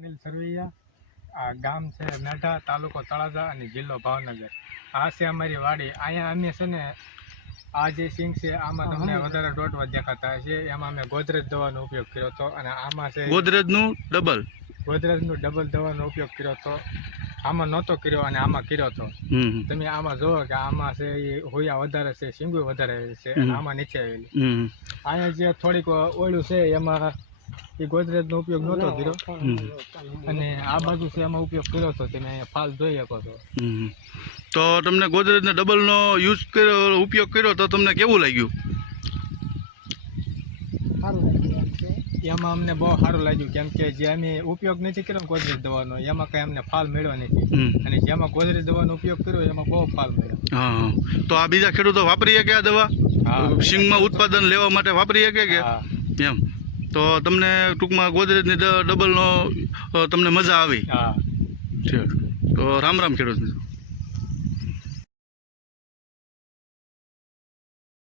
અનિલ સરવૈયા આ ગામ છે મેઢા તાલુકો તળાજા અને જિલ્લો ભાવનગર. આ છે અમારી વાડી. અહીંયા અમે છે ને આ જે સિંગ છે આમાં તમને વધારે ડોટવા દેખાતા છે એમાં અમે ગોદરેજ દવાનો ઉપયોગ કર્યો હતો અને આમાં છે ગોદરેજનું ડબલ? ગોદરેજનું ડબલ દવાનો ઉપયોગ કર્યો હતો. આમાં નહોતો કર્યો અને આમાં કર્યો હતો. તમે આમાં જોવો કે આમાં છે એ હોયા વધારે છે સિંગુ વધારે છે અને આમાં નીચે આવેલી. અહીંયા જે થોડીક ઓયલું છે એમાં એ ગોદરેજનો ઉપયોગ નહોતો કર્યો. અને આ બાજુ છે એમાં ઉપયોગ કર્યો હતો તમે અહીંયા ફાલ જોઈ શકો છો. તો તમને ગોદરેજના ડબલનો યુઝ કર્યો ઉપયોગ કર્યો તો તમને કેવું લાગ્યું? એમાં અમને બહુ સારું લાગ્યું કેમ કે જે અમે ઉપયોગ નથી કર્યો ગોદરેજ દવાનો એમાં કઈ અમને ફાલ મળ્યો નથી. અને જેમાં ગોદરેજ દવાનો ઉપયોગ કર્યો એમાં બહુ ફાલ મળ્યો. તો આ બીજા ખેડૂતો વાપરી શકે આ દવા. સિંગમાં ઉત્પાદન લેવા માટે વાપરી શકે કે? એમ. તો તમને ટૂંકમાં ગોદરેજની ડબલનો તમને મજા આવી. હા. તો રામ રામ ખેડૂત મિત્રો